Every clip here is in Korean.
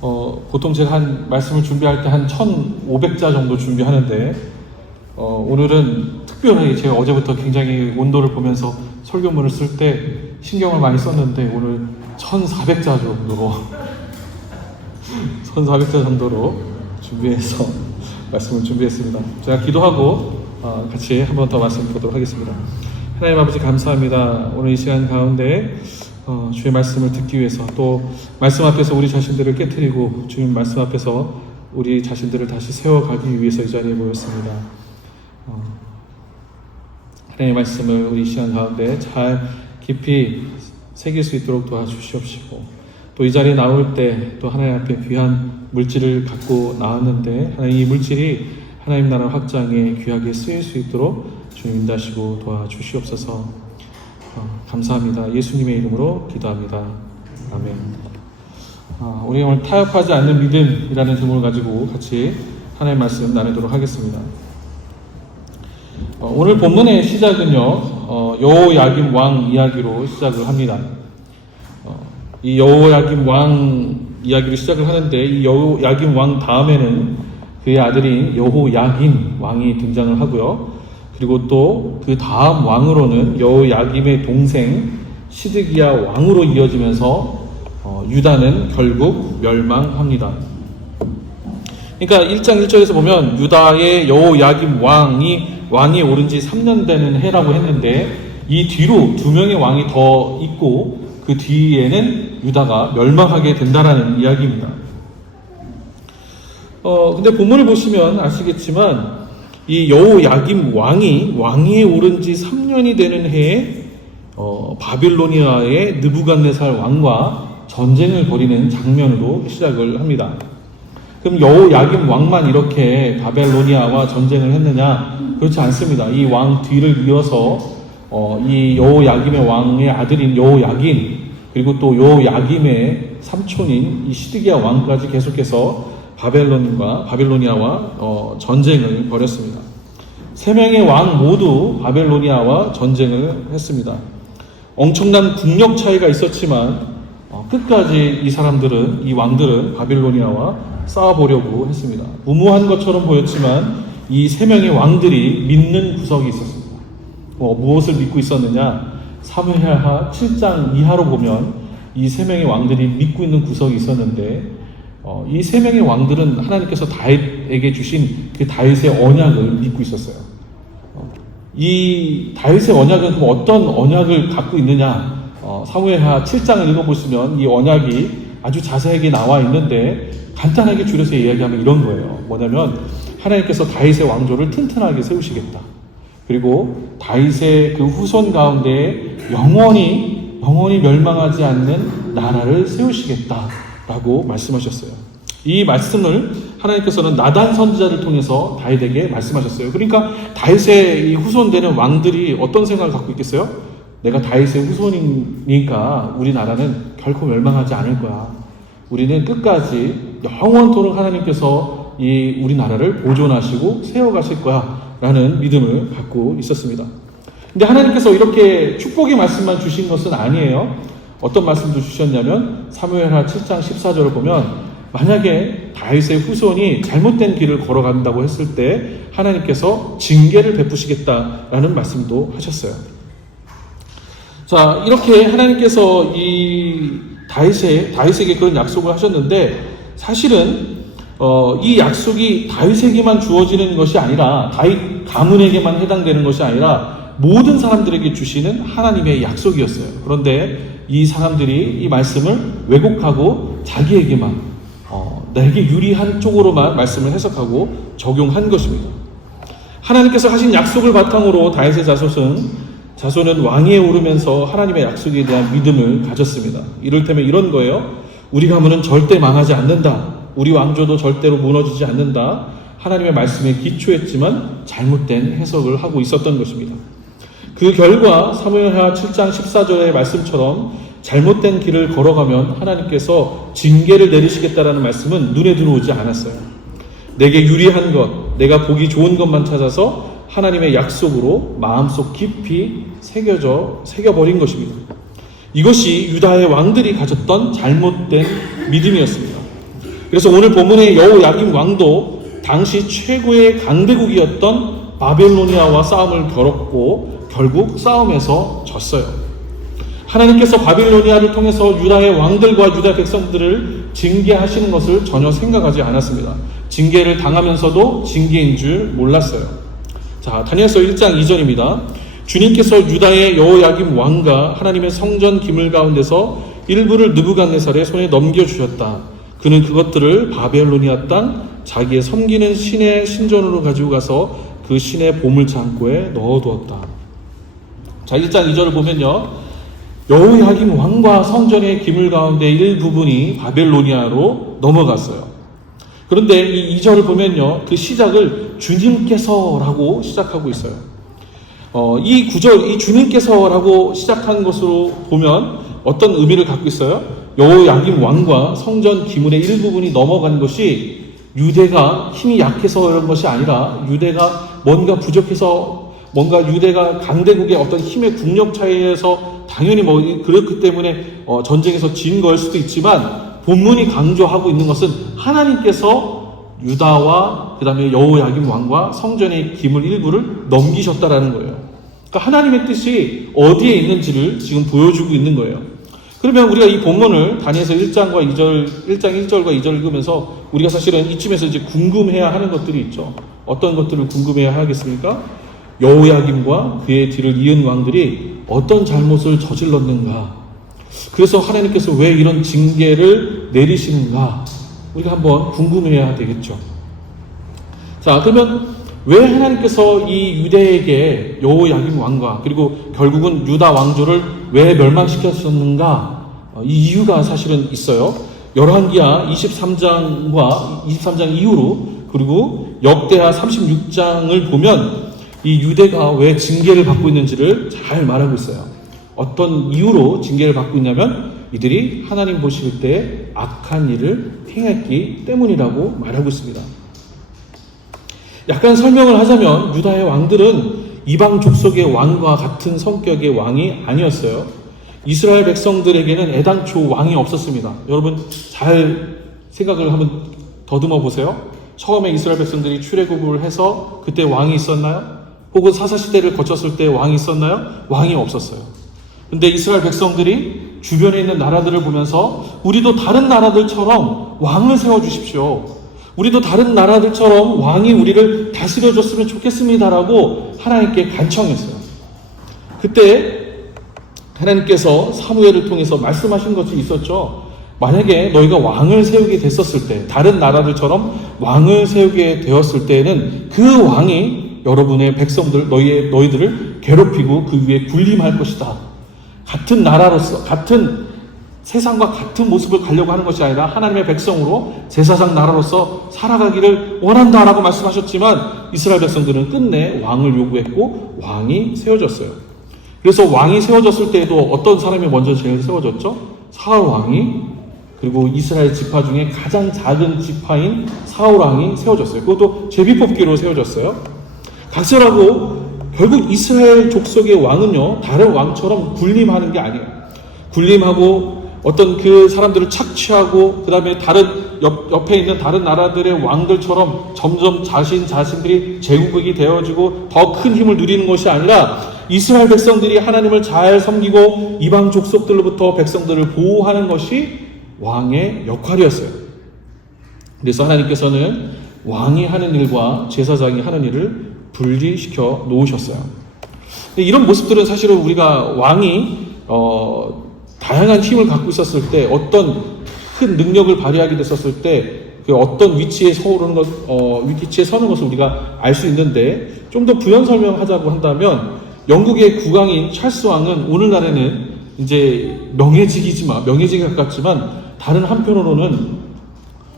보통 제가 말씀을 준비할 때 한 1,500자 정도 준비하는데, 오늘은 특별하게 제가 어제부터 굉장히 온도를 보면서 설교문을 쓸 때 신경을 많이 썼는데, 오늘 1,400자 정도로, 1,400자 정도로 준비해서 말씀을 준비했습니다. 제가 기도하고 같이 한 번 더 말씀 보도록 하겠습니다. 하나님 아버지 감사합니다. 오늘 이 시간 가운데 주의 말씀을 듣기 위해서, 또 말씀 앞에서 우리 자신들을 깨트리고 주님 말씀 앞에서 우리 자신들을 다시 세워가기 위해서 이 자리에 모였습니다. 하나님의 말씀을 우리 시간 가운데 잘 깊이 새길 수 있도록 도와주시옵시고, 또 이 자리에 나올 때 또 하나님 앞에 귀한 물질을 갖고 나왔는데, 하나님 이 물질이 하나님 나라 확장에 귀하게 쓰일 수 있도록 주님 인도하시고 도와주시옵소서. 감사합니다. 예수님의 이름으로 기도합니다. 아멘. 우리 오늘 타협하지 않는 믿음이라는 제목을 가지고 같이 하나님의 말씀 나누도록 하겠습니다. 오늘 본문의 시작은요, 여호야김 왕 이야기로 시작을 합니다. 이 여호야김 왕 이야기로 시작을 하는데, 이 여호야김 왕 다음에는 그의 아들인 여호야긴 왕이 등장을 하고요. 그리고 또 그 다음 왕으로는 여호야김의 동생 시드기야 왕으로 이어지면서 유다는 결국 멸망합니다. 그러니까 1장 1절에서 보면 유다의 여호야김 왕이 오른 지 3년 되는 해라고 했는데, 이 뒤로 2명의 왕이 더 있고 그 뒤에는 유다가 멸망하게 된다라는 이야기입니다. 근데 본문을 보시면 아시겠지만, 이 여호야김 왕위에 오른 지 3년이 되는 해에 바빌로니아의 느부갓네살 왕과 전쟁을 벌이는 장면으로 시작을 합니다. 그럼 여호야김 왕만 이렇게 바벨로니아와 전쟁을 했느냐? 그렇지 않습니다. 이 왕 뒤를 이어서 이 여호야김의 왕의 아들인 여호야긴, 그리고 또 여호야김의 삼촌인 이 시드기야 왕까지 계속해서 바벨로니아와 전쟁을 벌였습니다. 3명의 왕 모두 바벨로니아와 전쟁을 했습니다. 엄청난 국력 차이가 있었지만 끝까지 이 왕들은 바빌로니아와 싸워보려고 했습니다. 무모한 것처럼 보였지만 이 3명의 왕들이 믿는 구석이 있었습니다. 무엇을 믿고 있었느냐? 사무엘하 7장 이하로 보면 이 3명의 왕들이 믿고 있는 구석이 있었는데, 이 3명의 왕들은 하나님께서 다윗에게 주신 그 다윗의 언약을 믿고 있었어요. 이 다윗의 언약은 그럼 어떤 언약을 갖고 있느냐? 사무엘하 7장을 읽어보시면 이 언약이 아주 자세하게 나와 있는데, 간단하게 줄여서 이야기하면 이런 거예요. 뭐냐면 하나님께서 다윗의 왕조를 튼튼하게 세우시겠다. 그리고 다윗의 그 후손 가운데 영원히 멸망하지 않는 나라를 세우시겠다라고 말씀하셨어요. 이 말씀을 하나님께서는 나단 선지자를 통해서 다윗에게 말씀하셨어요. 그러니까 다윗의 이 후손되는 왕들이 어떤 생각을 갖고 있겠어요? 내가 다윗의 후손이니까 우리 나라는 결코 멸망하지 않을 거야. 우리는 끝까지 영원토록 하나님께서 우리 나라를 보존하시고 세워가실 거야 라는 믿음을 갖고 있었습니다. 근데 하나님께서 이렇게 축복의 말씀만 주신 것은 아니에요. 어떤 말씀도 주셨냐면 사무엘하 7장 14절을 보면, 만약에 다윗의 후손이 잘못된 길을 걸어간다고 했을 때 하나님께서 징계를 베푸시겠다라는 말씀도 하셨어요. 자, 이렇게 하나님께서 이 다윗에게 그런 약속을 하셨는데, 사실은 이 약속이 다윗에게만 주어지는 것이 아니라, 다윗 가문에게만 해당되는 것이 아니라 모든 사람들에게 주시는 하나님의 약속이었어요. 그런데 이 사람들이 이 말씀을 왜곡하고 자기에게만 내게 유리한 쪽으로만 말씀을 해석하고 적용한 것입니다. 하나님께서 하신 약속을 바탕으로 다윗의 자손은 왕위에 오르면서 하나님의 약속에 대한 믿음을 가졌습니다. 이를테면 이런 거예요. 우리 가문은 절대 망하지 않는다. 우리 왕조도 절대로 무너지지 않는다. 하나님의 말씀에 기초했지만 잘못된 해석을 하고 있었던 것입니다. 그 결과 사무엘하 7장 14절의 말씀처럼 잘못된 길을 걸어가면 하나님께서 징계를 내리시겠다라는 말씀은 눈에 들어오지 않았어요. 내게 유리한 것, 내가 보기 좋은 것만 찾아서 하나님의 약속으로 마음속 깊이 새겨버린 것입니다. 이것이 유다의 왕들이 가졌던 잘못된 믿음이었습니다. 그래서 오늘 본문의 여호야김 왕도 당시 최고의 강대국이었던 바벨로니아와 싸움을 겨뤘고 결국 싸움에서 졌어요. 하나님께서 바빌로니아를 통해서 유다의 왕들과 유다 백성들을 징계하시는 것을 전혀 생각하지 않았습니다. 징계를 당하면서도 징계인 줄 몰랐어요. 자, 다니엘서 1장 2절입니다. 주님께서 유다의 여호야김 왕과 하나님의 성전 기물 가운데서 일부를 느부갓네살의 손에 넘겨주셨다. 그는 그것들을 바벨로니아 땅 자기의 섬기는 신의 신전으로 가지고 가서 그 신의 보물창고에 넣어두었다. 자, 1장 2절을 보면요, 여호야김 왕과 성전의 기물 가운데 일부분이 바벨로니아로 넘어갔어요. 그런데 이 2절을 보면요, 그 시작을 주님께서라고 시작하고 있어요. 이 구절, 이 주님께서라고 시작한 것으로 보면 어떤 의미를 갖고 있어요? 여호야김 왕과 성전 기물의 일부분이 넘어간 것이 유대가 힘이 약해서 그런 것이 아니라 유대가 뭔가 부족해서, 뭔가 유대가 강대국의 어떤 힘의 국력 차이에서 당연히 그렇기 때문에 전쟁에서 진 걸 수도 있지만, 본문이 강조하고 있는 것은 하나님께서 유다와 그 다음에 여호야김 왕과 성전의 기물 일부를 넘기셨다라는 거예요. 그러니까 하나님의 뜻이 어디에 있는지를 지금 보여주고 있는 거예요. 그러면 우리가 이 본문을 다니엘서 1장 1절과 2절을 읽으면서 우리가 사실은 이쯤에서 이제 궁금해야 하는 것들이 있죠. 어떤 것들을 궁금해야 하겠습니까? 여호야김과 그의 뒤를 이은 왕들이 어떤 잘못을 저질렀는가? 그래서 하나님께서 왜 이런 징계를 내리시는가? 우리가 한번 궁금해야 되겠죠. 자, 그러면 왜 하나님께서 이 유대에게 여호야김 왕과 그리고 결국은 유다 왕조를 왜 멸망시켰었는가? 이 이유가 사실은 있어요. 열왕기하 23장 이후로 그리고 역대하 36장을 보면 이 유대가 왜 징계를 받고 있는지를 잘 말하고 있어요. 어떤 이유로 징계를 받고 있냐면 이들이 하나님 보실 때 악한 일을 행했기 때문이라고 말하고 있습니다. 약간 설명을 하자면 유다의 왕들은 이방 족속의 왕과 같은 성격의 왕이 아니었어요. 이스라엘 백성들에게는 애당초 왕이 없었습니다. 여러분 잘 생각을 한번 더듬어 보세요. 처음에 이스라엘 백성들이 출애굽을 해서 그때 왕이 있었나요? 혹은 사사시대를 거쳤을 때 왕이 있었나요? 왕이 없었어요. 근데 이스라엘 백성들이 주변에 있는 나라들을 보면서 우리도 다른 나라들처럼 왕을 세워주십시오. 우리도 다른 나라들처럼 왕이 우리를 다스려줬으면 좋겠습니다라고 하나님께 간청했어요. 그때 하나님께서 사무엘을 통해서 말씀하신 것이 있었죠. 만약에 너희가 왕을 세우게 됐었을 때, 다른 나라들처럼 왕을 세우게 되었을 때에는 그 왕이 여러분의 백성들, 너희들을 괴롭히고 그 위에 군림할 것이다. 같은 나라로서, 같은 세상과 같은 모습을 가려고 하는 것이 아니라 하나님의 백성으로 제사장 나라로서 살아가기를 원한다라고 말씀하셨지만 이스라엘 백성들은 끝내 왕을 요구했고 왕이 세워졌어요. 그래서 왕이 세워졌을 때에도 어떤 사람이 먼저 제일 세워졌죠? 사울 왕이, 그리고 이스라엘 지파 중에 가장 작은 지파인 사울 왕이 세워졌어요. 그것도 제비뽑기로 세워졌어요. 각설하고 결국 이스라엘 족속의 왕은요, 다른 왕처럼 군림하는 게 아니에요. 군림하고 어떤 그 사람들을 착취하고 그 다음에 다른 옆에 있는 다른 나라들의 왕들처럼 점점 자신들이 제국이 되어지고 더 큰 힘을 누리는 것이 아니라 이스라엘 백성들이 하나님을 잘 섬기고 이방 족속들로부터 백성들을 보호하는 것이 왕의 역할이었어요. 그래서 하나님께서는 왕이 하는 일과 제사장이 하는 일을 분리시켜 놓으셨어요. 이런 모습들은 사실은 우리가 왕이 다양한 힘을 갖고 있었을 때, 어떤 큰 능력을 발휘하게 됐었을 때 그 어떤 위치에 서는 것을 우리가 알 수 있는데, 좀 더 부연 설명하자고 한다면 영국의 국왕인 찰스 왕은 오늘날에는 이제 명예직에 가깝지만 다른 한편으로는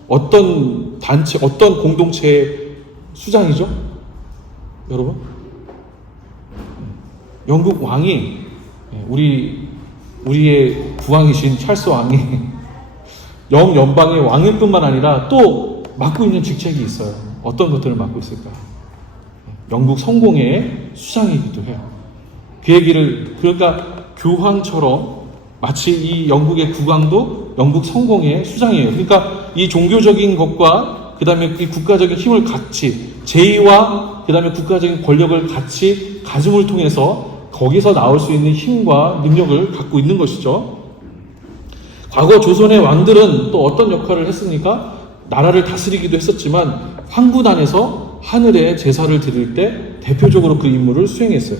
어떤 단체, 어떤 공동체의 수장이죠? 여러분? 영국 왕이 우리의 국왕이신 찰스 왕이 영연방의 왕일 뿐만 아니라 또 맡고 있는 직책이 있어요. 어떤 것들을 맡고 있을까? 영국 성공회의 수장이기도 해요. 그 얘기를, 그러니까 교황처럼 마치 이 영국의 국왕도 영국 성공의 수장이에요. 그러니까 이 종교적인 것과 그 다음에 이 국가적인 힘을 같이, 제의와 그 다음에 국가적인 권력을 같이 가짐을 통해서 거기서 나올 수 있는 힘과 능력을 갖고 있는 것이죠. 과거 조선의 왕들은 또 어떤 역할을 했습니까? 나라를 다스리기도 했었지만 황구단에서 하늘에 제사를 드릴 때 대표적으로 그 임무를 수행했어요.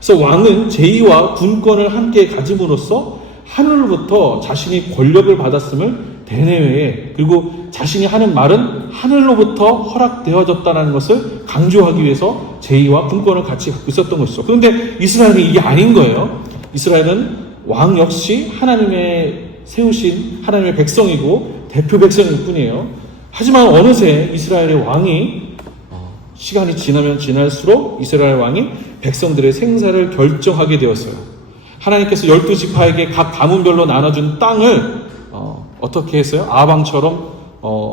그래서 왕은 제의와 군권을 함께 가짐으로써 하늘로부터 자신이 권력을 받았음을 대내외에, 그리고 자신이 하는 말은 하늘로부터 허락되어졌다는 것을 강조하기 위해서 제의와 군권을 같이 갖고 있었던 것이죠. 그런데 이스라엘은 이게 아닌 거예요. 이스라엘은 왕 역시 하나님의 세우신 하나님의 백성이고 대표 백성일 뿐이에요. 하지만 어느새 이스라엘의 왕이 시간이 지나면 지날수록 이스라엘 왕이 백성들의 생사를 결정하게 되었어요. 하나님께서 12지파에게 각 가문별로 나눠준 땅을 어떻게 했어요? 아방처럼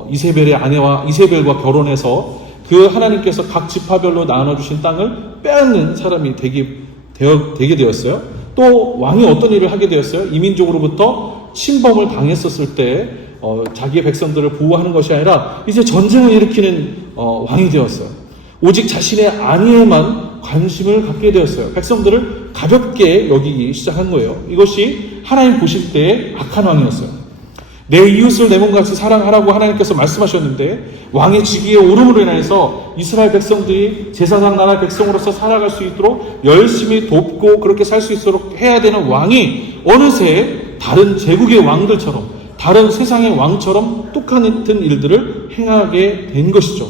이세벨의 아내와 이세벨과 결혼해서 그 하나님께서 각 지파별로 나눠주신 땅을 빼앗는 사람이 되게 되었어요. 또 왕이 어떤 일을 하게 되었어요? 이민족으로부터 침범을 당했었을 때 자기의 백성들을 보호하는 것이 아니라 이제 전쟁을 일으키는 왕이 되었어요. 오직 자신의 안위에만 관심을 갖게 되었어요. 백성들을 가볍게 여기기 시작한 거예요. 이것이 하나님 보실 때의 악한 왕이었어요. 내 이웃을 내 몸같이 사랑하라고 하나님께서 말씀하셨는데 왕의 직위에 오름으로 인해서 이스라엘 백성들이 제사장 나라 백성으로서 살아갈 수 있도록 열심히 돕고 그렇게 살 수 있도록 해야 되는 왕이 어느새 다른 제국의 왕들처럼, 다른 세상의 왕처럼 똑같은 일들을 행하게 된 것이죠.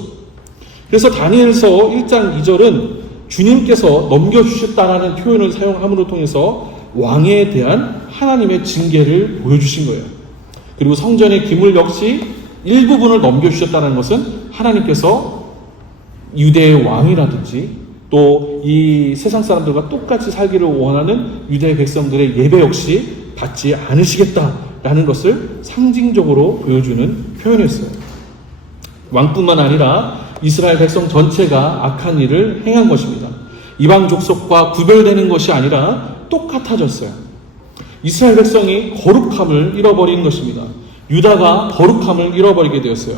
그래서 다니엘서 1장 2절은 주님께서 넘겨주셨다라는 표현을 사용함으로 통해서 왕에 대한 하나님의 징계를 보여주신 거예요. 그리고 성전의 기물 역시 일부분을 넘겨주셨다는 것은 하나님께서 유대의 왕이라든지 또 이 세상 사람들과 똑같이 살기를 원하는 유대 백성들의 예배 역시 받지 않으시겠다라는 것을 상징적으로 보여주는 표현이었어요. 왕뿐만 아니라 이스라엘 백성 전체가 악한 일을 행한 것입니다. 이방 족속과 구별되는 것이 아니라 똑같아졌어요. 이스라엘 백성이 거룩함을 잃어버린 것입니다. 유다가 거룩함을 잃어버리게 되었어요.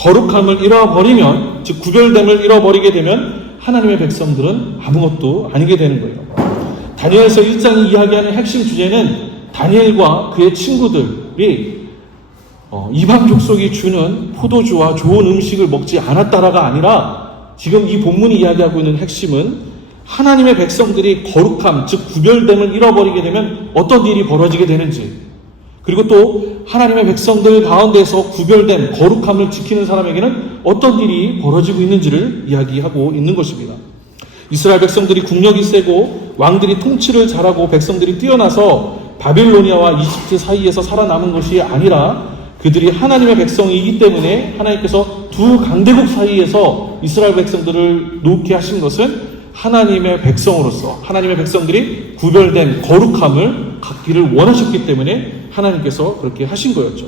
거룩함을 잃어버리면, 즉 구별됨을 잃어버리게 되면 하나님의 백성들은 아무것도 아니게 되는 거예요. 다니엘서 1장이 이야기하는 핵심 주제는 다니엘과 그의 친구들이 이방 족속이 주는 포도주와 좋은 음식을 먹지 않았다라가 아니라 지금 이 본문이 이야기하고 있는 핵심은 하나님의 백성들이 거룩함, 즉 구별됨을 잃어버리게 되면 어떤 일이 벌어지게 되는지, 그리고 또 하나님의 백성들 가운데서 구별된 거룩함을 지키는 사람에게는 어떤 일이 벌어지고 있는지를 이야기하고 있는 것입니다. 이스라엘 백성들이 국력이 세고 왕들이 통치를 잘하고 백성들이 뛰어나서 바빌로니아와 이집트 사이에서 살아남은 것이 아니라 그들이 하나님의 백성이기 때문에 하나님께서 두 강대국 사이에서 이스라엘 백성들을 놓게 하신 것은 하나님의 백성으로서 하나님의 백성들이 구별된 거룩함을 갖기를 원하셨기 때문에 하나님께서 그렇게 하신 거였죠.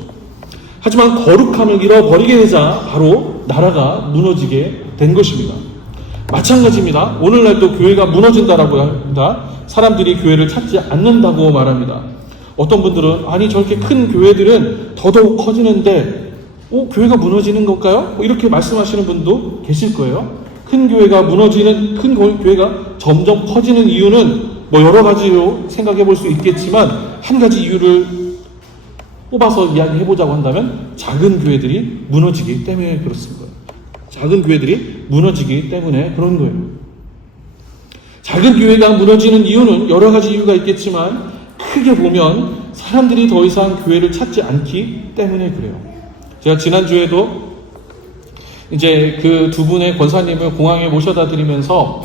하지만 거룩함을 잃어버리게 되자 바로 나라가 무너지게 된 것입니다. 마찬가지입니다. 오늘날도 교회가 무너진다라고 합니다. 사람들이 교회를 찾지 않는다고 말합니다. 어떤 분들은 아니 저렇게 큰 교회들은 더더욱 커지는데 교회가 무너지는 걸까요? 이렇게 말씀하시는 분도 계실 거예요. 큰 교회가 무너지는, 큰 교회가 점점 커지는 이유는 여러 가지로 생각해 볼 수 있겠지만 한 가지 이유를 뽑아서 이야기해보자고 한다면 작은 교회들이 무너지기 때문에 그렇습니다. 작은 교회들이 무너지기 때문에 그런 거예요. 작은 교회가 무너지는 이유는 여러 가지 이유가 있겠지만 크게 보면 사람들이 더 이상 교회를 찾지 않기 때문에 그래요. 제가 지난주에도 이제 그 두 분의 권사님을 공항에 모셔다 드리면서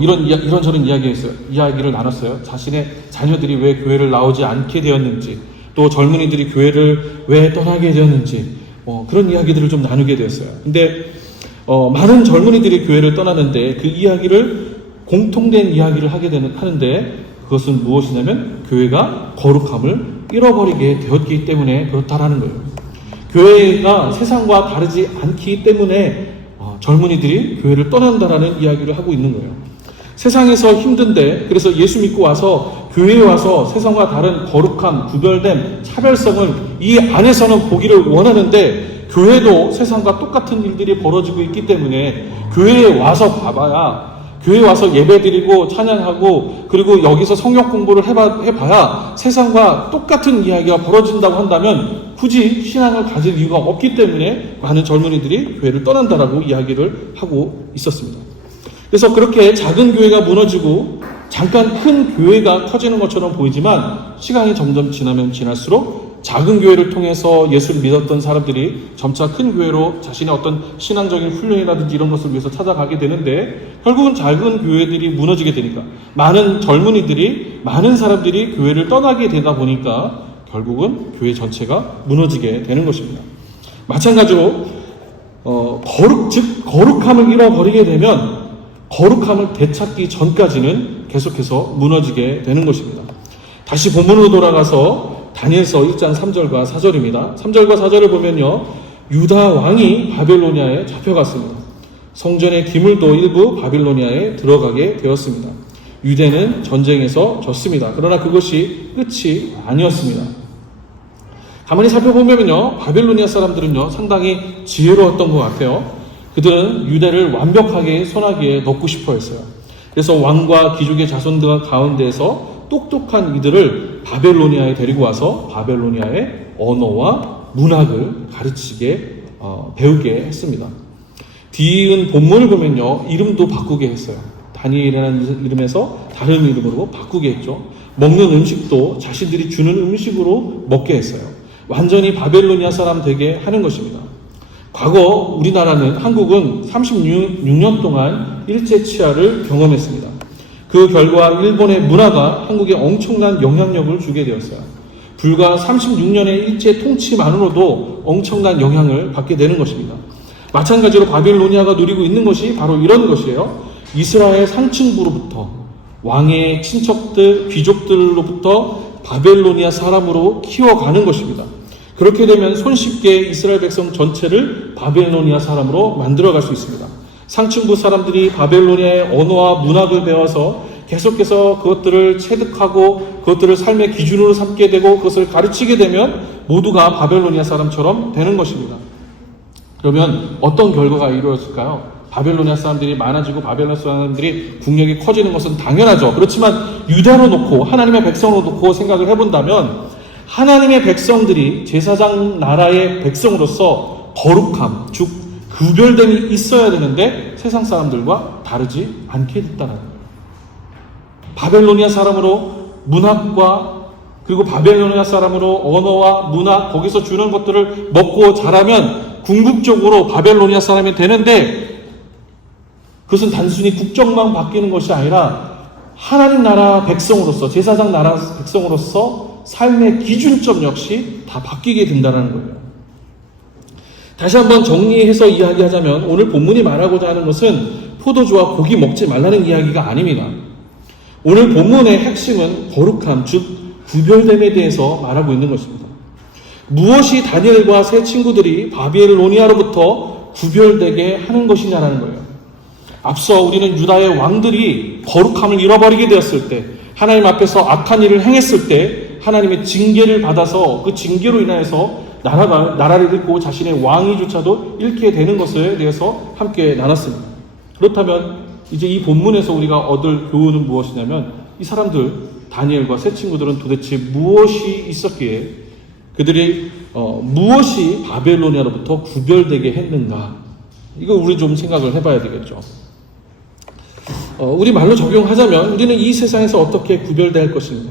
이런저런 이야기를 나눴어요. 자신의 자녀들이 왜 교회를 나오지 않게 되었는지, 또 젊은이들이 교회를 왜 떠나게 되었는지, 그런 이야기들을 좀 나누게 되었어요. 근데 많은 젊은이들이 교회를 떠나는데 그 이야기를 공통된 이야기를 하는데 그것은 무엇이냐면 교회가 거룩함을 잃어버리게 되었기 때문에 그렇다라는 거예요. 교회가 세상과 다르지 않기 때문에 젊은이들이 교회를 떠난다라는 이야기를 하고 있는 거예요. 세상에서 힘든데, 그래서 예수 믿고 와서 교회에 와서 세상과 다른 거룩함, 구별됨, 차별성을 이 안에서는 보기를 원하는데 교회도 세상과 똑같은 일들이 벌어지고 있기 때문에 교회에 와서 봐봐야, 교회에 와서 예배드리고 찬양하고 그리고 여기서 성역 공부를 해봐야 세상과 똑같은 이야기가 벌어진다고 한다면 굳이 신앙을 가질 이유가 없기 때문에 많은 젊은이들이 교회를 떠난다라고 이야기를 하고 있었습니다. 그래서 그렇게 작은 교회가 무너지고 잠깐 큰 교회가 커지는 것처럼 보이지만 시간이 점점 지나면 지날수록 작은 교회를 통해서 예수를 믿었던 사람들이 점차 큰 교회로 자신의 어떤 신앙적인 훈련이라든지 이런 것을 위해서 찾아가게 되는데 결국은 작은 교회들이 무너지게 되니까 많은 젊은이들이, 많은 사람들이 교회를 떠나게 되다 보니까 결국은 교회 전체가 무너지게 되는 것입니다. 마찬가지로 거룩함을 잃어버리게 되면 거룩함을 되찾기 전까지는 계속해서 무너지게 되는 것입니다. 다시 본문으로 돌아가서 다니엘서 1장 3절과 4절입니다. 3절과 4절을 보면요, 유다 왕이 바벨로니아에 잡혀갔습니다. 성전의 기물도 일부 바벨로니아에 들어가게 되었습니다. 유대는 전쟁에서 졌습니다. 그러나 그것이 끝이 아니었습니다. 가만히 살펴보면요, 바벨로니아 사람들은요 상당히 지혜로웠던 것 같아요. 그들은 유대를 완벽하게 손아귀에 넣고 싶어 했어요. 그래서 왕과 귀족의 자손들 가운데에서 똑똑한 이들을 바벨로니아에 데리고 와서 바벨로니아의 언어와 문학을 가르치게 배우게 했습니다. 뒤은 본문을 보면요, 이름도 바꾸게 했어요. 다니엘이라는 이름에서 다른 이름으로 바꾸게 했죠. 먹는 음식도 자신들이 주는 음식으로 먹게 했어요. 완전히 바벨로니아 사람 되게 하는 것입니다. 과거 우리나라는, 한국은 36년 동안 일제 치하를 경험했습니다. 그 결과 일본의 문화가 한국에 엄청난 영향력을 주게 되었어요. 불과 36년의 일제 통치만으로도 엄청난 영향을 받게 되는 것입니다. 마찬가지로 바벨로니아가 누리고 있는 것이 바로 이런 것이에요. 이스라엘 상층부로부터, 왕의 친척들, 귀족들로부터 바벨로니아 사람으로 키워가는 것입니다. 그렇게 되면 손쉽게 이스라엘 백성 전체를 바벨로니아 사람으로 만들어갈 수 있습니다. 상층부 사람들이 바벨로니아의 언어와 문학을 배워서 계속해서 그것들을 체득하고 그것들을 삶의 기준으로 삼게 되고 그것을 가르치게 되면 모두가 바벨로니아 사람처럼 되는 것입니다. 그러면 어떤 결과가 이루어질까요? 바벨로니아 사람들이 많아지고 바벨로니아 사람들이 국력이 커지는 것은 당연하죠. 그렇지만 유다로 놓고, 하나님의 백성으로 놓고 생각을 해본다면 하나님의 백성들이 제사장 나라의 백성으로서 거룩함, 즉 구별됨이 있어야 되는데 세상 사람들과 다르지 않게 됐다는 거예요. 바벨로니아 사람으로 문학과 그리고 바벨로니아 사람으로 언어와 문학, 거기서 주는 것들을 먹고 자라면 궁극적으로 바벨로니아 사람이 되는데 그것은 단순히 국적만 바뀌는 것이 아니라 하나님 나라 백성으로서, 제사장 나라 백성으로서 삶의 기준점 역시 다 바뀌게 된다는 거예요. 다시 한번 정리해서 이야기하자면 오늘 본문이 말하고자 하는 것은 포도주와 고기 먹지 말라는 이야기가 아닙니다. 오늘 본문의 핵심은 거룩함, 즉 구별됨에 대해서 말하고 있는 것입니다. 무엇이 다니엘과 세 친구들이 바벨로니아로부터 구별되게 하는 것이냐라는 거예요. 앞서 우리는 유다의 왕들이 거룩함을 잃어버리게 되었을 때, 하나님 앞에서 악한 일을 행했을 때 하나님의 징계를 받아서 그 징계로 인하여서 나라를 잃고 자신의 왕위조차도 잃게 되는 것에 대해서 함께 나눴습니다. 그렇다면 이제 이 본문에서 우리가 얻을 교훈은 무엇이냐면, 이 사람들 다니엘과 세 친구들은 도대체 무엇이 있었기에 그들이 무엇이 바벨로니아로부터 구별되게 했는가, 이거 우리 좀 생각을 해봐야 되겠죠. 우리 말로 적용하자면 우리는 이 세상에서 어떻게 구별될 것인가,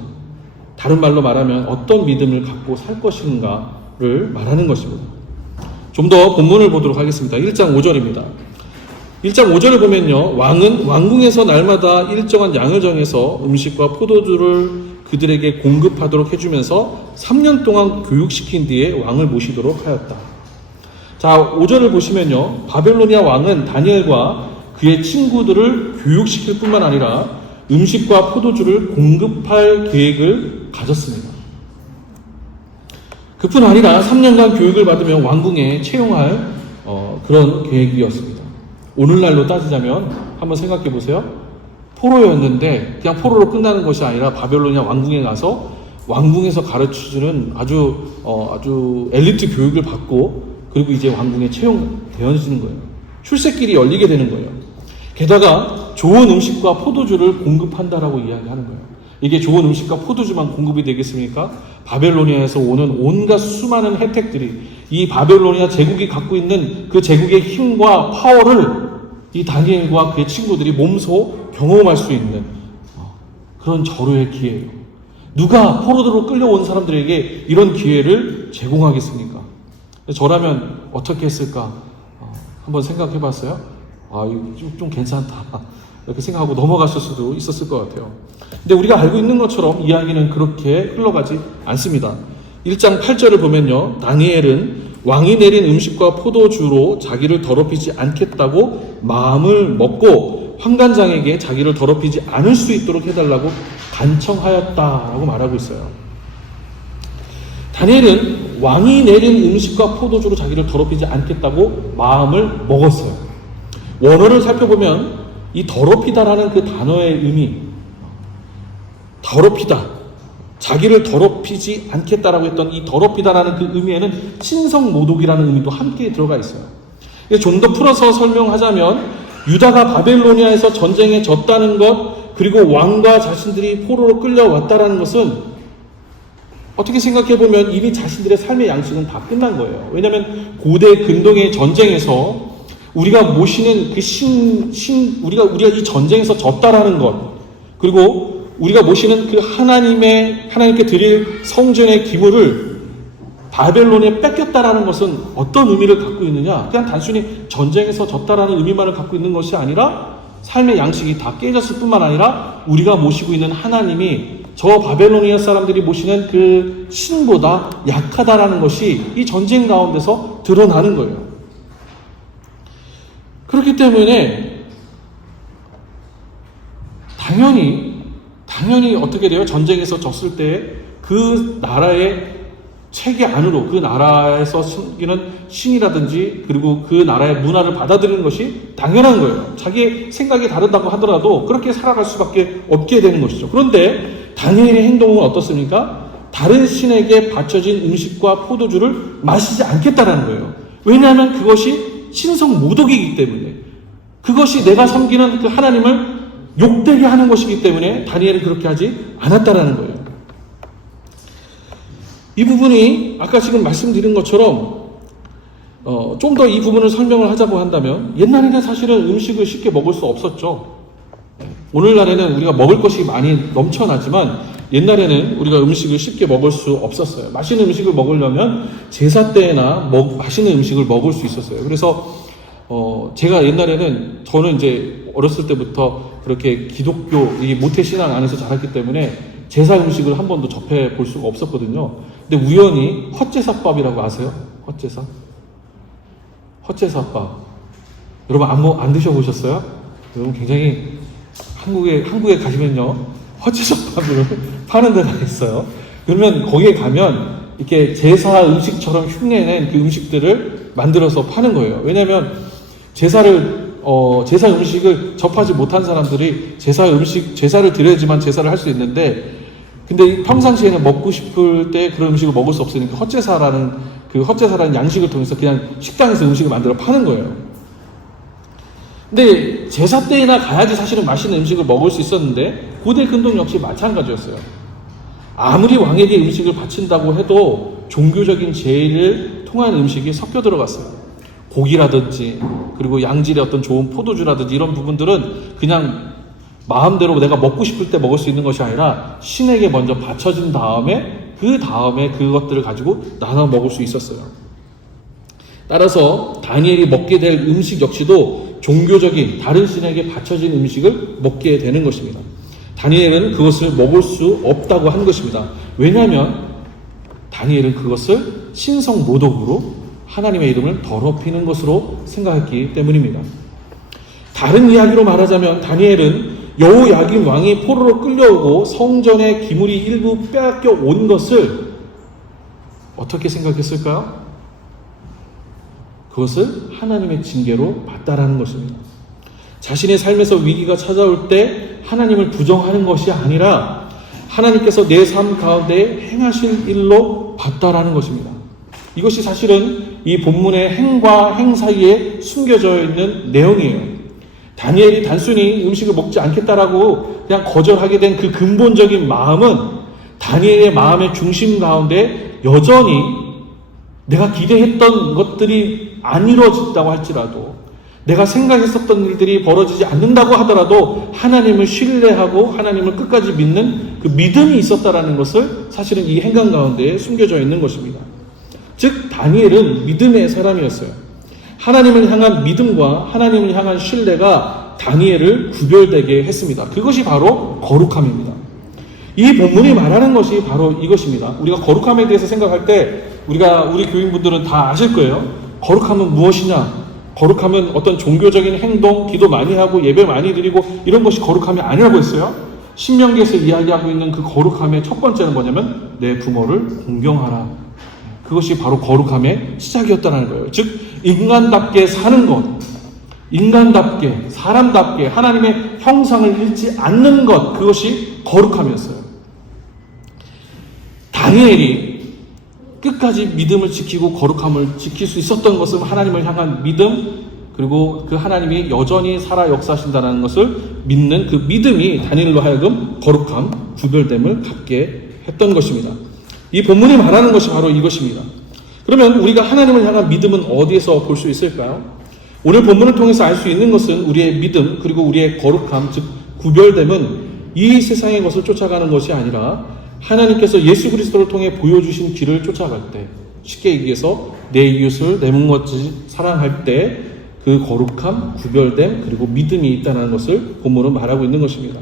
다른 말로 말하면 어떤 믿음을 갖고 살 것인가를 말하는 것입니다. 좀 더 본문을 보도록 하겠습니다. 1장 5절입니다. 1장 5절을 보면요, 왕은 왕궁에서 날마다 일정한 양을 정해서 음식과 포도주를 그들에게 공급하도록 해주면서 3년 동안 교육시킨 뒤에 왕을 모시도록 하였다. 자, 5절을 보시면요, 바벨로니아 왕은 다니엘과 그의 친구들을 교육시킬 뿐만 아니라 음식과 포도주를 공급할 계획을 가졌습니다. 그뿐 아니라 3년간 교육을 받으면 왕궁에 채용할 그런 계획이었습니다. 오늘날로 따지자면 한번 생각해 보세요. 포로였는데 그냥 포로로 끝나는 것이 아니라 바벨로니아 왕궁에 가서 왕궁에서 가르쳐주는 아주 엘리트 교육을 받고 그리고 이제 왕궁에 채용되어지는 거예요. 출세길이 열리게 되는 거예요. 게다가 좋은 음식과 포도주를 공급한다라고 이야기하는 거예요. 이게 좋은 음식과 포도주만 공급이 되겠습니까? 바벨로니아에서 오는 온갖 수많은 혜택들이 이 바벨로니아 제국이 갖고 있는 그 제국의 힘과 파워를 이 다니엘과 그의 친구들이 몸소 경험할 수 있는 그런 절호의 기회예요. 누가 포로로 끌려온 사람들에게 이런 기회를 제공하겠습니까? 저라면 어떻게 했을까? 한번 생각해 봤어요? 이거 좀 괜찮다. 이렇게 생각하고 넘어갔을 수도 있었을 것 같아요. 근데 우리가 알고 있는 것처럼 이야기는 그렇게 흘러가지 않습니다. 1장 8절을 보면요. 다니엘은 왕이 내린 음식과 포도주로 자기를 더럽히지 않겠다고 마음을 먹고 환관장에게 자기를 더럽히지 않을 수 있도록 해달라고 간청하였다라고 말하고 있어요. 다니엘은 왕이 내린 음식과 포도주로 자기를 더럽히지 않겠다고 마음을 먹었어요. 원어를 살펴보면 이 더럽히다라는 그 단어의 의미, 더럽히다, 자기를 더럽히지 않겠다라고 했던 이 더럽히다라는 그 의미에는 신성모독이라는 의미도 함께 들어가 있어요. 좀 더 풀어서 설명하자면 유다가 바벨로니아에서 전쟁에 졌다는 것, 그리고 왕과 자신들이 포로로 끌려왔다라는 것은 어떻게 생각해보면 이미 자신들의 삶의 양식은 다 끝난 거예요. 왜냐하면 고대 근동의 전쟁에서 우리가 모시는 그 우리가 이 전쟁에서 졌다라는 것, 그리고 우리가 모시는 그 하나님께 드릴 성전의 기물을 바벨론에 뺏겼다라는 것은 어떤 의미를 갖고 있느냐? 그냥 단순히 전쟁에서 졌다라는 의미만을 갖고 있는 것이 아니라 삶의 양식이 다 깨졌을 뿐만 아니라 우리가 모시고 있는 하나님이 저 바벨로니아 사람들이 모시는 그 신보다 약하다라는 것이 이 전쟁 가운데서 드러나는 거예요. 그렇기 때문에 당연히 어떻게 돼요? 전쟁에서 졌을 때 그 나라의 체계 안으로 그 나라에서 숨기는 신이라든지 그리고 그 나라의 문화를 받아들이는 것이 당연한 거예요. 자기의 생각이 다르다고 하더라도 그렇게 살아갈 수밖에 없게 되는 것이죠. 그런데 다니엘의 행동은 어떻습니까? 다른 신에게 바쳐진 음식과 포도주를 마시지 않겠다라는 거예요. 왜냐하면 그것이 신성 모독이기 때문에, 그것이 내가 섬기는 그 하나님을 욕되게 하는 것이기 때문에 다니엘은 그렇게 하지 않았다라는 거예요. 이 부분이 아까 지금 말씀드린 것처럼 좀 더 이 부분을 설명을 하자고 한다면 옛날에는 사실은 음식을 쉽게 먹을 수 없었죠. 오늘날에는 우리가 먹을 것이 많이 넘쳐나지만 옛날에는 우리가 음식을 쉽게 먹을 수 없었어요. 맛있는 음식을 먹으려면 제사 때나 맛있는 음식을 먹을 수 있었어요. 그래서 제가 옛날에는 저는 이제 어렸을 때부터 그렇게 기독교 이 모태신앙 안에서 자랐기 때문에 제사 음식을 한 번도 접해 볼 수가 없었거든요. 근데 우연히 헛제사밥이라고 아세요? 헛제사밥. 여러분 안 드셔보셨어요? 여러분 굉장히 한국에 가시면요 헛제사밥을 파는 데가 있어요. 그러면 거기에 가면 이렇게 제사 음식처럼 흉내낸 그 음식들을 만들어서 파는 거예요. 왜냐하면 제사 음식을 접하지 못한 사람들이 제사를 드려야지만 제사를 할 수 있는데, 근데 평상시에는 먹고 싶을 때 그런 음식을 먹을 수 없으니까 헛제사라는 양식을 통해서 그냥 식당에서 음식을 만들어 파는 거예요. 근데 제사 때나 가야지 사실은 맛있는 음식을 먹을 수 있었는데 고대 근동 역시 마찬가지였어요. 아무리 왕에게 음식을 바친다고 해도 종교적인 제의를 통한 음식이 섞여 들어갔어요. 고기라든지 그리고 양질의 어떤 좋은 포도주라든지 이런 부분들은 그냥 마음대로 내가 먹고 싶을 때 먹을 수 있는 것이 아니라 신에게 먼저 바쳐진 다음에 그것들을 가지고 나눠 먹을 수 있었어요. 따라서 다니엘이 먹게 될 음식 역시도 종교적인 다른 신에게 바쳐진 음식을 먹게 되는 것입니다. 다니엘은 그것을 먹을 수 없다고 한 것입니다. 왜냐하면 다니엘은 그것을 신성 모독으로 하나님의 이름을 더럽히는 것으로 생각했기 때문입니다. 다른 이야기로 말하자면 다니엘은 여호야김 왕이 포로로 끌려오고 성전의 기물이 일부 빼앗겨 온 것을 어떻게 생각했을까요? 그것을 하나님의 징계로 봤다라는 것입니다. 자신의 삶에서 위기가 찾아올 때 하나님을 부정하는 것이 아니라 하나님께서 내 삶 가운데 행하실 일로 봤다라는 것입니다. 이것이 사실은 이 본문의 행과 행 사이에 숨겨져 있는 내용이에요. 다니엘이 단순히 음식을 먹지 않겠다라고 그냥 거절하게 된 그 근본적인 마음은 다니엘의 마음의 중심 가운데 여전히 내가 기대했던 것들이 안 이루어진다고 할지라도, 내가 생각했었던 일들이 벌어지지 않는다고 하더라도 하나님을 신뢰하고 하나님을 끝까지 믿는 그 믿음이 있었다라는 것을 사실은 이 행간 가운데 숨겨져 있는 것입니다. 즉 다니엘은 믿음의 사람이었어요. 하나님을 향한 믿음과 하나님을 향한 신뢰가 다니엘을 구별되게 했습니다. 그것이 바로 거룩함입니다. 이 본문이 말하는 것이 바로 이것입니다. 우리가 거룩함에 대해서 생각할 때 우리 교인분들은 다 아실 거예요. 거룩함은 무엇이냐? 거룩함은 어떤 종교적인 행동, 기도 많이 하고 예배 많이 드리고 이런 것이 거룩함이 아니라고 했어요. 신명기에서 이야기하고 있는 그 거룩함의 첫 번째는 뭐냐면 내 부모를 공경하라. 그것이 바로 거룩함의 시작이었다는 거예요. 즉 인간답게 사는 것, 인간답게 사람답게 하나님의 형상을 잃지 않는 것, 그것이 거룩함이었어요. 다니엘이 끝까지 믿음을 지키고 거룩함을 지킬 수 있었던 것은 하나님을 향한 믿음, 그리고 그 하나님이 여전히 살아 역사하신다는 것을 믿는 그 믿음이 다니엘로 하여금 거룩함, 구별됨을 갖게 했던 것입니다. 이 본문이 말하는 것이 바로 이것입니다. 그러면 우리가 하나님을 향한 믿음은 어디에서 볼 수 있을까요? 오늘 본문을 통해서 알 수 있는 것은 우리의 믿음, 그리고 우리의 거룩함, 즉 구별됨은 이 세상의 것을 쫓아가는 것이 아니라 하나님께서 예수 그리스도를 통해 보여주신 길을 쫓아갈 때, 쉽게 얘기해서 내 이웃을 내 몸같이 사랑할 때 그 거룩함, 구별됨, 그리고 믿음이 있다는 것을 본문은 말하고 있는 것입니다.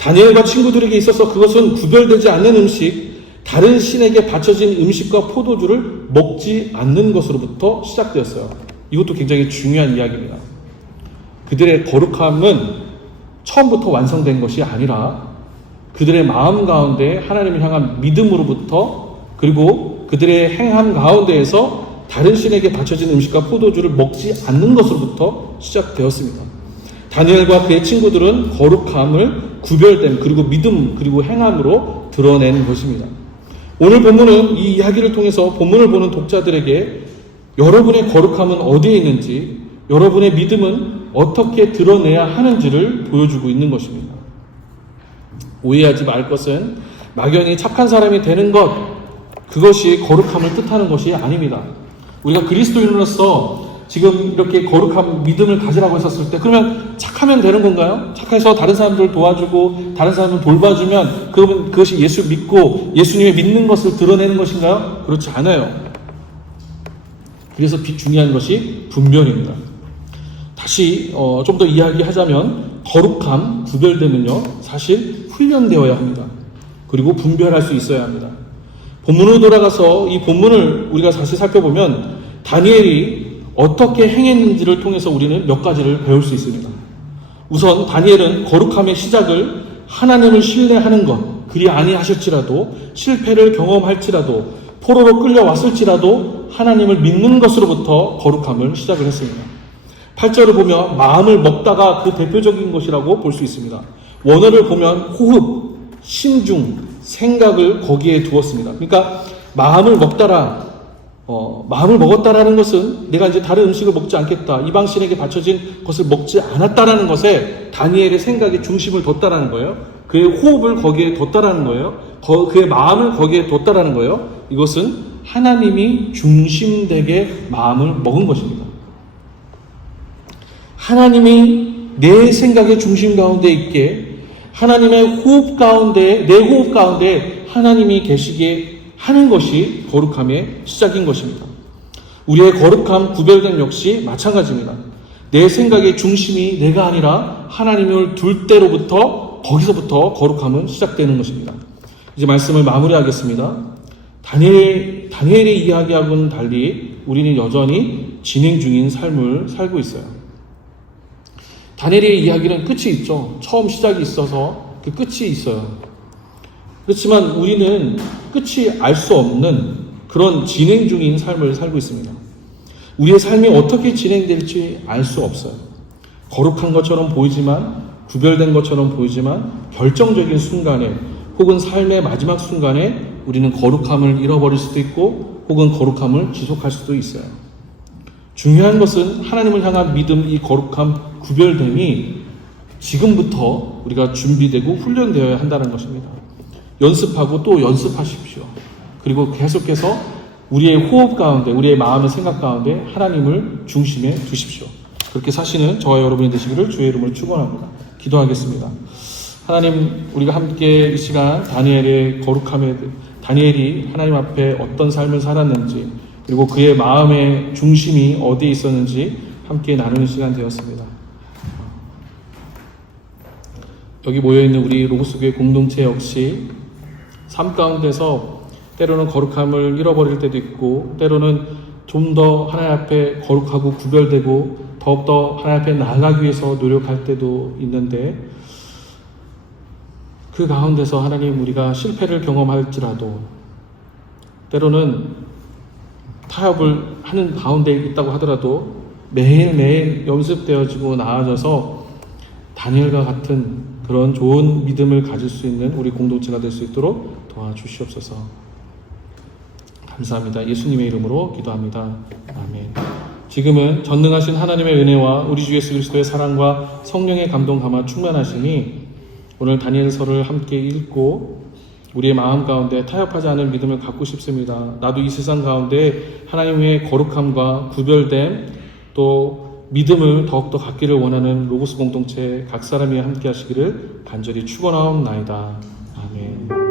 다니엘과 친구들에게 있어서 그것은 구별되지 않는 음식, 다른 신에게 바쳐진 음식과 포도주를 먹지 않는 것으로부터 시작되었어요. 이것도 굉장히 중요한 이야기입니다. 그들의 거룩함은 처음부터 완성된 것이 아니라 그들의 마음 가운데 하나님을 향한 믿음으로부터, 그리고 그들의 행함 가운데에서 다른 신에게 바쳐진 음식과 포도주를 먹지 않는 것으로부터 시작되었습니다. 다니엘과 그의 친구들은 거룩함을 구별됨, 그리고 믿음, 그리고 행함으로 드러낸 것입니다. 오늘 본문은 이 이야기를 통해서 본문을 보는 독자들에게 여러분의 거룩함은 어디에 있는지, 여러분의 믿음은 어떻게 드러내야 하는지를 보여주고 있는 것입니다. 오해하지 말 것은 막연히 착한 사람이 되는 것, 그것이 거룩함을 뜻하는 것이 아닙니다. 우리가 그리스도인으로서 지금 이렇게 거룩한 믿음을 가지라고 했었을 때 그러면 착하면 되는 건가요? 착해서 다른 사람들 도와주고 다른 사람을 돌봐주면 그것이 예수 믿고 예수님의 믿는 것을 드러내는 것인가요? 그렇지 않아요. 그래서 중요한 것이 분별입니다. 다시 좀 더 이야기하자면 거룩함, 구별됨은요 사실 훈련되어야 합니다. 그리고 분별할 수 있어야 합니다. 본문으로 돌아가서 이 본문을 우리가 다시 살펴보면 다니엘이 어떻게 행했는지를 통해서 우리는 몇 가지를 배울 수 있습니다. 우선 다니엘은 거룩함의 시작을 하나님을 신뢰하는 것, 그리 아니하실지라도 실패를 경험할지라도 포로로 끌려왔을지라도 하나님을 믿는 것으로부터 거룩함을 시작을 했습니다. 8절을 보면 마음을 먹다가 그 대표적인 것이라고 볼 수 있습니다. 원어를 보면 호흡, 심중, 생각을 거기에 두었습니다. 그러니까 마음을 먹었다라는 것은 내가 이제 다른 음식을 먹지 않겠다, 이방신에게 바쳐진 것을 먹지 않았다라는 것에 다니엘의 생각에 중심을 뒀다라는 거예요. 그의 호흡을 거기에 뒀다라는 거예요. 그의 마음을 거기에 뒀다라는 거예요. 이것은 하나님이 중심되게 마음을 먹은 것입니다. 하나님이 내 생각의 중심 가운데 있게, 하나님의 호흡 가운데, 내 호흡 가운데 하나님이 계시게 하는 것이 거룩함의 시작인 것입니다. 우리의 거룩함, 구별됨 역시 마찬가지입니다. 내 생각의 중심이 내가 아니라 하나님을 둘 때로부터, 거기서부터 거룩함은 시작되는 것입니다. 이제 말씀을 마무리하겠습니다. 다니엘의 이야기하고는 달리 우리는 여전히 진행 중인 삶을 살고 있어요. 다니엘의 이야기는 끝이 있죠. 처음 시작이 있어서 그 끝이 있어요. 그렇지만 우리는 끝이 알 수 없는 그런 진행 중인 삶을 살고 있습니다. 우리의 삶이 어떻게 진행될지 알 수 없어요. 거룩한 것처럼 보이지만, 구별된 것처럼 보이지만 결정적인 순간에 혹은 삶의 마지막 순간에 우리는 거룩함을 잃어버릴 수도 있고 혹은 거룩함을 지속할 수도 있어요. 중요한 것은 하나님을 향한 믿음, 이 거룩함, 구별됨이 지금부터 우리가 준비되고 훈련되어야 한다는 것입니다. 연습하고 또 연습하십시오. 그리고 계속해서 우리의 호흡 가운데, 우리의 마음의 생각 가운데 하나님을 중심에 두십시오. 그렇게 사시는 저와 여러분이 되시기를 주의 이름으로 축원합니다. 기도하겠습니다. 하나님, 우리가 함께 이 시간 다니엘이 하나님 앞에 어떤 삶을 살았는지, 그리고 그의 마음의 중심이 어디에 있었는지 함께 나누는 시간 되었습니다. 여기 모여있는 우리 로고스교회 공동체 역시 삶 가운데서 때로는 거룩함을 잃어버릴 때도 있고, 때로는 좀 더 하나님 앞에 거룩하고 구별되고 더욱더 하나님 앞에 나아가기 위해서 노력할 때도 있는데, 그 가운데서 하나님, 우리가 실패를 경험할지라도 때로는 타협을 하는 가운데 있다고 하더라도 매일매일 연습되어지고 나아져서 다니엘과 같은 그런 좋은 믿음을 가질 수 있는 우리 공동체가 될 수 있도록 도와주시옵소서. 감사합니다. 예수님의 이름으로 기도합니다. 아멘. 지금은 전능하신 하나님의 은혜와 우리 주 예수 그리스도의 사랑과 성령의 감동 감화 충만하시니 오늘 다니엘서를 함께 읽고 우리의 마음 가운데 타협하지 않은 믿음을 갖고 싶습니다. 나도 이 세상 가운데 하나님의 거룩함과 구별됨, 또 믿음을 더욱더 갖기를 원하는 로고스 공동체 각 사람이 함께 하시기를 간절히 축원하옵나이다. 아멘.